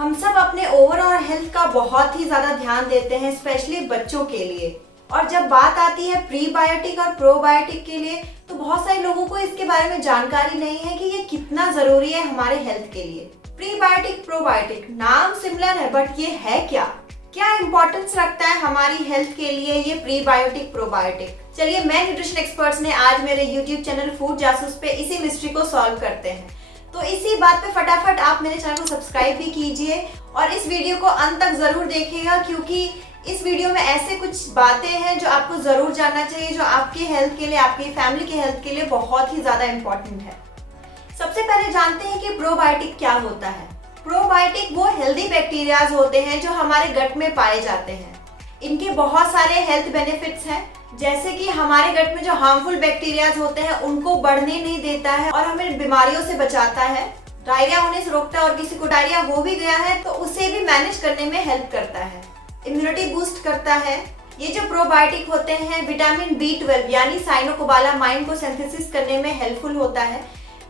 हम सब अपने ओवरऑल हेल्थ का बहुत ही ज्यादा ध्यान देते हैं, स्पेशली बच्चों के लिए। और जब बात आती है प्रीबायोटिक और प्रोबायोटिक के लिए, तो बहुत सारे लोगों को इसके बारे में जानकारी नहीं है कि ये कितना जरूरी है हमारे हेल्थ के लिए। प्रीबायोटिक प्रोबायोटिक नाम सिमिलर है, बट ये है क्या इंपॉर्टेंस रखता है हमारी हेल्थ के लिए ये प्रीबायोटिक प्रोबायोटिक? चलिए, मैं न्यूट्रिशन एक्सपर्ट्स ने आज मेरे यूट्यूब चैनल फूड जासूस पे इसी मिस्ट्री को सॉल्व करते हैं। तो इसी बात पे फटाफट आप मेरे चैनल को सब्सक्राइब भी कीजिए और इस वीडियो को अंत तक जरूर देखिएगा, क्योंकि इस वीडियो में ऐसे कुछ बातें हैं जो आपको जरूर जानना चाहिए, जो आपके हेल्थ के लिए, आपकी फैमिली के हेल्थ के लिए बहुत ही ज्यादा इंपॉर्टेंट है। सबसे पहले जानते हैं कि प्रोबायोटिक क्या होता है। प्रोबायोटिक वो हेल्दी बैक्टीरियाज होते हैं जो हमारे गट में पाए जाते हैं। इनके बहुत सारे हेल्थ बेनिफिट्स हैं, जैसे कि हमारे गट में जो हार्मफुल बैक्टीरियाज होते हैं उनको बढ़ने नहीं देता है और हमें बीमारियों से बचाता है। डायरिया होने से रोकता है, और किसी को डायरिया हो भी गया है तो उसे भी मैनेज करने में हेल्प करता है। इम्यूनिटी बूस्ट करता है। ये जो प्रोबायोटिक होते हैं विटामिन B12 यानी साइनोकोबालामाइन को सिंथेसिस करने में हेल्पफुल होता है।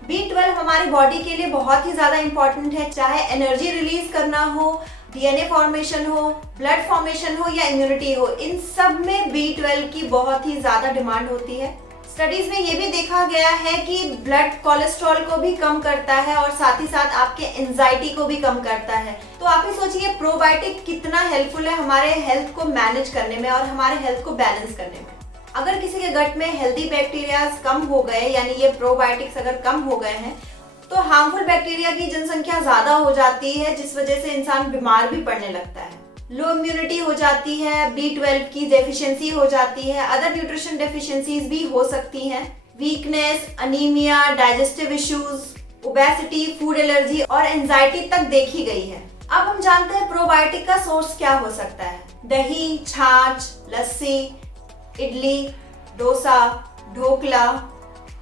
B12 हमारे बॉडी के लिए बहुत ही ज्यादा इंपॉर्टेंट है, चाहे एनर्जी रिलीज करना हो, DNA फॉर्मेशन हो, ब्लड फॉर्मेशन हो या इम्यूनिटी हो, इन सब में B12 की बहुत ही ज्यादा डिमांड होती है। स्टडीज में ये भी देखा गया है कि ब्लड कोलेस्ट्रॉल को भी कम करता है और साथ ही साथ आपके एंजाइटी को भी कम करता है। तो आप ही सोचिए प्रोबायोटिक कितना हेल्पफुल है हमारे हेल्थ को मैनेज करने में और हमारे हेल्थ को बैलेंस करने में। अगर किसी के गट में हेल्दी बैक्टीरियाज कम हो गए, यानी ये प्रोबायोटिक्स अगर कम हो गए हैं, तो हार्मफुल बैक्टीरिया की जनसंख्या ज्यादा हो जाती है, जिस वजह से इंसान बीमार भी पड़ने लगता है। लो इम्यूनिटी हो जाती है, B12 की डेफिशिएंसी हो जाती है, अदर न्यूट्रिशन डेफिशिएंसीज भी हो सकती हैं, weakness, anaemia, digestive issues, obesity, food allergy और एंजाइटी तक देखी गई है। अब हम जानते हैं प्रोबायोटिक का सोर्स क्या हो सकता है। दही, छाछ, लस्सी, इडली, डोसा, ढोकला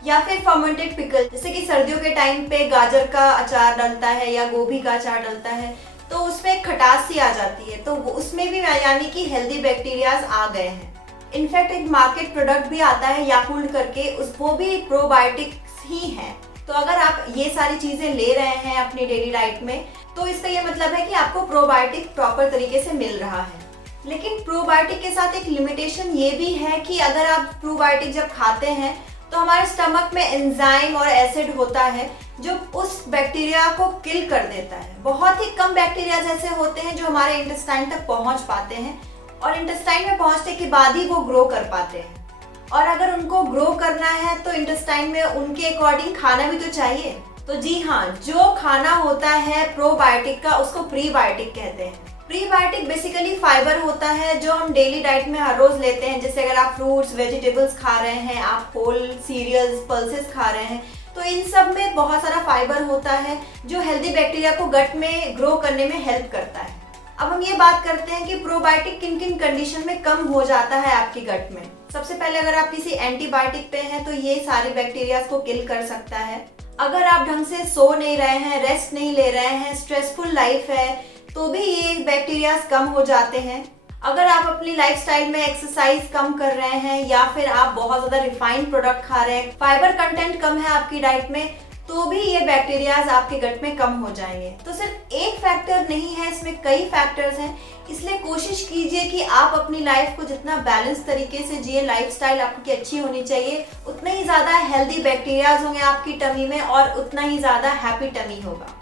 या फिर फर्मेंटेड पिकल, जैसे कि सर्दियों के टाइम पे गाजर का अचार डलता है या गोभी का अचार डलता है, तो उसमें खटास सी आ जाती है, तो उसमें भी यानी कि हेल्दी बैक्टीरियाज आ गए हैं। इनफैक्ट एक मार्केट प्रोडक्ट भी आता है याकुल्ट करके, वो भी प्रोबायोटिक्स ही है। तो अगर आप ये सारी चीजें ले रहे हैं अपनी डेली डाइट में, तो इसका ये मतलब है कि आपको प्रोबायोटिक प्रॉपर तरीके से मिल रहा है। लेकिन प्रोबायोटिक के साथ एक लिमिटेशन ये भी है कि अगर आप प्रोबायोटिक जब खाते हैं तो हमारे स्टमक में एंजाइम और एसिड होता है जो उस बैक्टीरिया को किल कर देता है। बहुत ही कम बैक्टीरिया ऐसे होते हैं जो हमारे इंटेस्टाइन तक पहुंच पाते हैं, और इंटेस्टाइन में पहुंचने के बाद ही वो ग्रो कर पाते हैं। और अगर उनको ग्रो करना है तो इंटेस्टाइन में उनके अकॉर्डिंग खाना भी तो चाहिए। तो जी हाँ, जो खाना होता है प्रोबायोटिक का उसको प्रीबायोटिक कहते हैं। प्रीबायोटिक बेसिकली फाइबर होता है जो हम डेली डाइट में हर रोज लेते हैं। जैसे अगर आप फ्रूट्स, वेजिटेबल्स खा रहे हैं, आप होल सीरियल्स, पल्सेस खा रहे हैं, तो इन सब में बहुत सारा फाइबर होता है जो हेल्दी बैक्टीरिया को गट में ग्रो करने में हेल्प करता है। अब हम ये बात करते हैं कि प्रोबायोटिक किन किन कंडीशन में कम हो जाता है आपकी गट में। सबसे पहले अगर आप किसी एंटीबायोटिक पे हैं तो ये सारे बैक्टीरिया को किल कर सकता है। अगर आप ढंग से सो नहीं रहे हैं, रेस्ट नहीं ले रहे हैं, स्ट्रेसफुल लाइफ है, तो भी ये बैक्टीरियाज कम हो जाते हैं। अगर आप अपनी लाइफस्टाइल में एक्सरसाइज कम कर रहे हैं या फिर आप बहुत ज्यादा रिफाइंड प्रोडक्ट खा रहे हैं, फाइबर कंटेंट कम है आपकी डाइट में, तो भी ये बैक्टीरियाज आपके गट में कम हो जाएंगे। तो सिर्फ एक फैक्टर नहीं है, इसमें कई फैक्टर्स हैं। इसलिए कोशिश कीजिए कि आप अपनी लाइफ को जितना बैलेंस तरीके से जिए, लाइफस्टाइल आपकी अच्छी होनी चाहिए, उतना ही ज्यादा हेल्दी बैक्टीरियाज होंगे आपकी टमी में और उतना ही ज्यादा हैप्पी टमी होगा।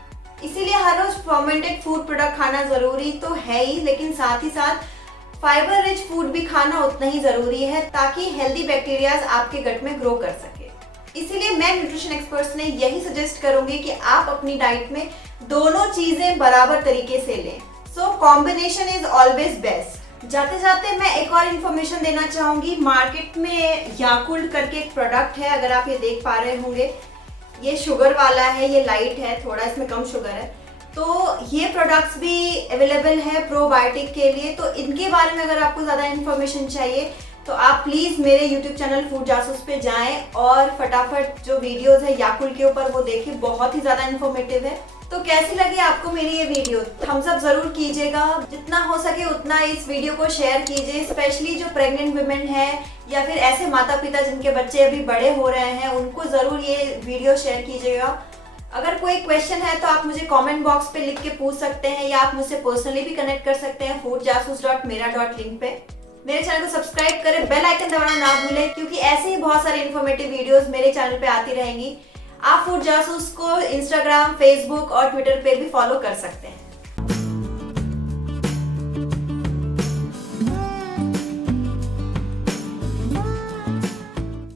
इसीलिए हर रोज फर्मेंटेड फूड प्रोडक्ट खाना जरूरी तो है ही, लेकिन साथ ही साथ फाइबर रिच फूड भी खाना उतना ही जरूरी है, ताकि हेल्दी बैक्टीरियाज आपके गट में ग्रो कर सके। इसीलिए मैं न्यूट्रिशन एक्सपर्ट्स ने यही सजेस्ट करूंगी कि आप अपनी डाइट में दोनों चीजें बराबर तरीके से लें। So combination is always best. जाते जाते मैं एक और इन्फॉर्मेशन देना चाहूंगी। मार्केट में याकुल्ट करके एक प्रोडक्ट है, अगर आप ये देख पा रहे होंगे, ये शुगर वाला है, ये लाइट है, थोड़ा इसमें कम शुगर है। तो ये प्रोडक्ट्स भी अवेलेबल है प्रोबायोटिक के लिए। तो इनके बारे में अगर आपको ज़्यादा इन्फॉर्मेशन चाहिए तो आप प्लीज़ मेरे YouTube चैनल फूड जासूस पे जाएं और फटाफट जो वीडियोस है याकुल्ट के ऊपर वो देखें, बहुत ही ज़्यादा इन्फॉर्मेटिव है। तो कैसी लगी आपको मेरी ये वीडियो? थम्स अप जरूर कीजिएगा, जितना हो सके उतना इस वीडियो को शेयर कीजिए। स्पेशली जो प्रेग्नेंट वुमेन है या फिर ऐसे माता पिता जिनके बच्चे अभी बड़े हो रहे हैं, उनको जरूर ये वीडियो शेयर कीजिएगा। अगर कोई क्वेश्चन है तो आप मुझे कमेंट बॉक्स पे लिख के पूछ सकते हैं या आप मुझसे पर्सनली भी कनेक्ट कर सकते हैं foodjasus.mera.link पे। मेरे चैनल को सब्सक्राइब करें, बेल आइकन दबाना ना भूलें क्योंकि ऐसे ही बहुत सारे इन्फॉर्मेटिव वीडियोस मेरे चैनल पे आती रहेंगी। आप फूड जासूस को इंस्टाग्राम, फेसबुक और ट्विटर पे भी फॉलो कर सकते हैं।